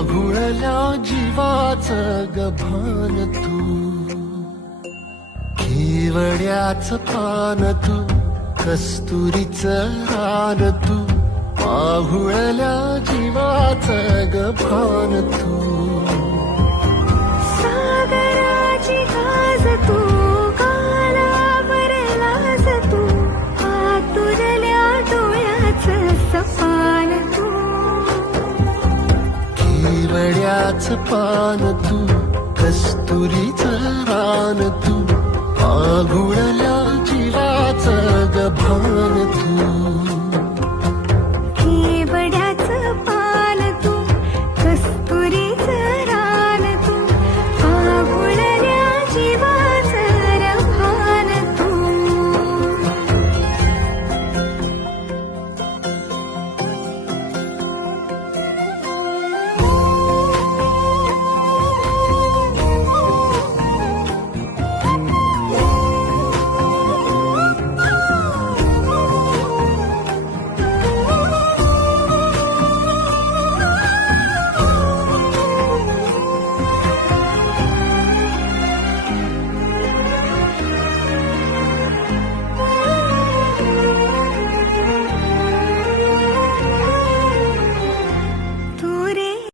आघुळल्या जीवाचं गभान तू, केवड्याचं पान तू, कस्तुरीचं रान तू, आघुळल्या जीवाचं गभान तू, सागराची हाज तू, कालावरलाज तू, आतुरल्या डोळ्याचं सपान तू, केवड्याचं पान तू, कस्तुरीचं रान तू, आघुळल्या जीवाचं गभान तू.